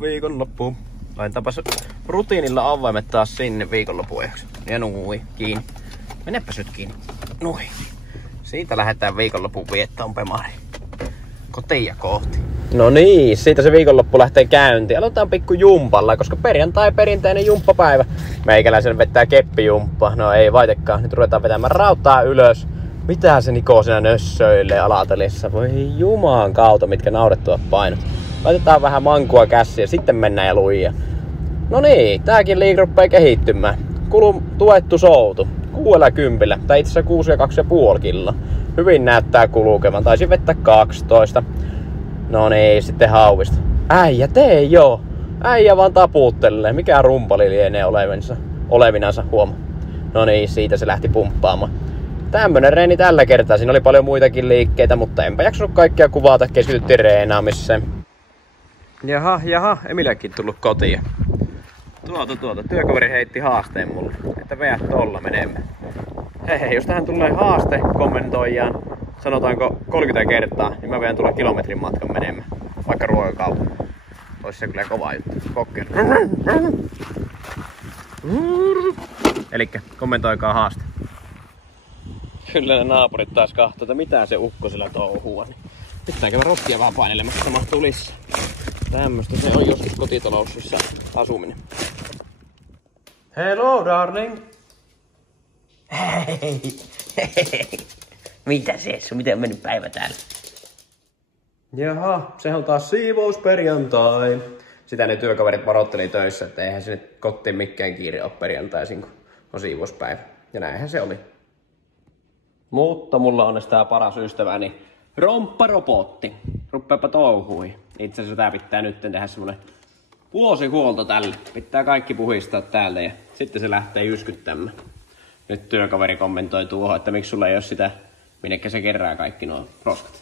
Viikonloppu. Laitetaanpas rutiinilla avaimet taas sinne viikonloppuajaksi. Ja nui, kiinni. Menepä nyt kiinni. Nui. Siitä lähdetään viikonloppuun viettoon Pemariin. Kotia kohti. No niin, siitä se viikonloppu lähtee käyntiin. Aloitetaan pikku jumpalla, koska perjantai perinteinen jumppapäivä. Meikäläisen vettää keppijumppa. No ei vaitekaan, nyt ruvetaan vetämään rautaa ylös. Mitä se Niko siinä nössöilee alatelissa? Voi jumaan kautta, mitkä naurettavat painot. Laitetaan vähän mankua käsiin ja sitten mennään ja luija. No niin, tääkin liike rupeaa kehittymään. Tuettu soutu. 60, tai itse asiassa 6,2,5 kiloa. Hyvin näyttää kulkevan. Taisin vettä 12. No niin, sitten hauvista. Äijä, tee joo. Äijä vaan taputtelee. Mikä rumpali lienee olevinansa huoma. No niin, siitä se lähti pumppaamaan. Tämmönen reeni tällä kertaa. Siinä oli paljon muitakin liikkeitä, mutta enpä jaksanut kaikkia kuvata. Keskityttiin reenaamiseen. Jaha, Emiliakin tullut kotiin. Työkaveri heitti haasteen mulle, että veä tolla menemme. Hei, jos tähän tulee haaste kommentoijaan, sanotaanko 30 kertaa, niin mä veän tulla kilometrin matkan menemään. Vaikka ruokakauppaan. Ois se kyllä kova juttu. Kokkelu. Elikkä kommentoikaa haaste. Kyllä ne naapurit taas kahtoo, että mitä se ukko sillä touhua. Pitää käydä roskia vähän painelemassa, että mahtuu lisää. Tämmöstä se on joskus kotitalouksissa asuminen. Hello darling! Hei! Mitä se? Miten on mennyt päivä täällä? Jaha, se on taas siivousperjantai. Sitä ne työkaverit varoitteli töissä, että eihän sinne kotiin mikään kiire ole perjantaisin, kun on siivouspäivä. Ja näinhän se oli. Mutta mulla on tää paras ystäväni, rompparobotti. Ruppeepa touhui. Itse asiassa tää pitää nyt tehdä semmonen vuosihuolto tälle. Pitää kaikki puhistaa täältä ja sitten se lähtee jyskyttämään. Nyt työkaveri kommentoi tuohon, että miksi sulla ei ole sitä, minnekä se kerää kaikki nuo roskat.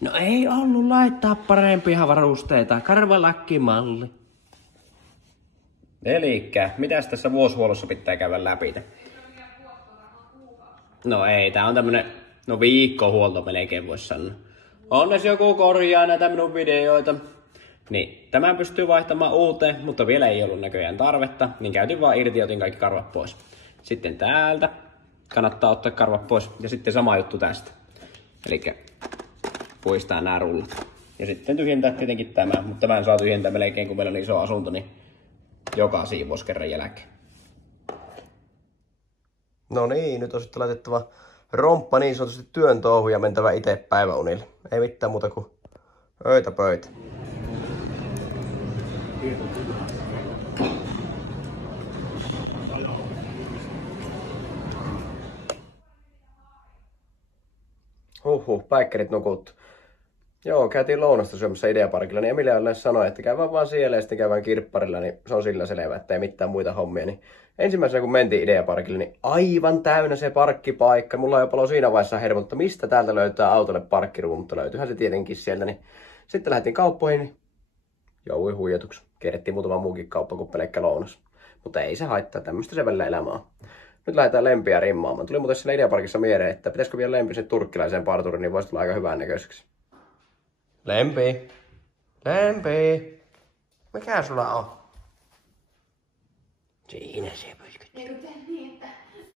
No ei ollut laittaa parempia varusteita. Karvalakkimalli. Elikkä, mitäs tässä vuosihuollossa pitää käydä läpi? No ei, tää on tämmönen, viikkohuolto melkein vois sanoa. Onnes joku korjaa näitä minun videoita. Niin, tämän pystyy vaihtamaan uuteen, mutta vielä ei ollut näköjään tarvetta, niin käytin vaan irti ja otin kaikki karvat pois. Sitten täältä kannattaa ottaa karvat pois ja sitten sama juttu tästä. Elikkä poistaa nämä rullat. Ja sitten tyhjentää tietenkin tämä, mutta tämän saa tyhjentää melkein kun meillä on iso asunto, niin joka siivouskerran jälkeen. No niin, nyt on sitten laitettava romppa niin sanotusti työn touhuun ja mentävä itse päiväunille. Ei mitään muuta kuin öitä pöitä. Päikkärit nukuttu. Joo, käytiin lounasta syömässä Ideaparkilla, niin Emilia sanoi, että käydään vaan siellä ja sitten käydään kirpparilla, niin se on sillä selvä, että ei mitään muita hommia. Niin ensimmäisenä kun mentiin Ideaparkille, niin aivan täynnä se parkkipaikka. Mulla on jo paljon siinä vaiheessa hermottu, mistä täältä löytää autolle parkkiruun, mutta löytyyhän se tietenkin sieltä. Niin sitten lähdettiin kauppoihin, niin joudui huijatuksi. Kerettiin muutama muukin kauppa kuin pelkkä lounas. Mutta ei se haittaa, tämmöistä se välillä elämää. Nyt lähdetään Lempiä rimmaamaan. Tuli muuten siellä Ideaparkissa mieleen, että pitäisikö vielä Lempi sinne turkkilaiseen parturiin, niin voisi tulla aika hyvän näköiseksi. Lempi! Mikä sulla on? Siinä se pyskyt.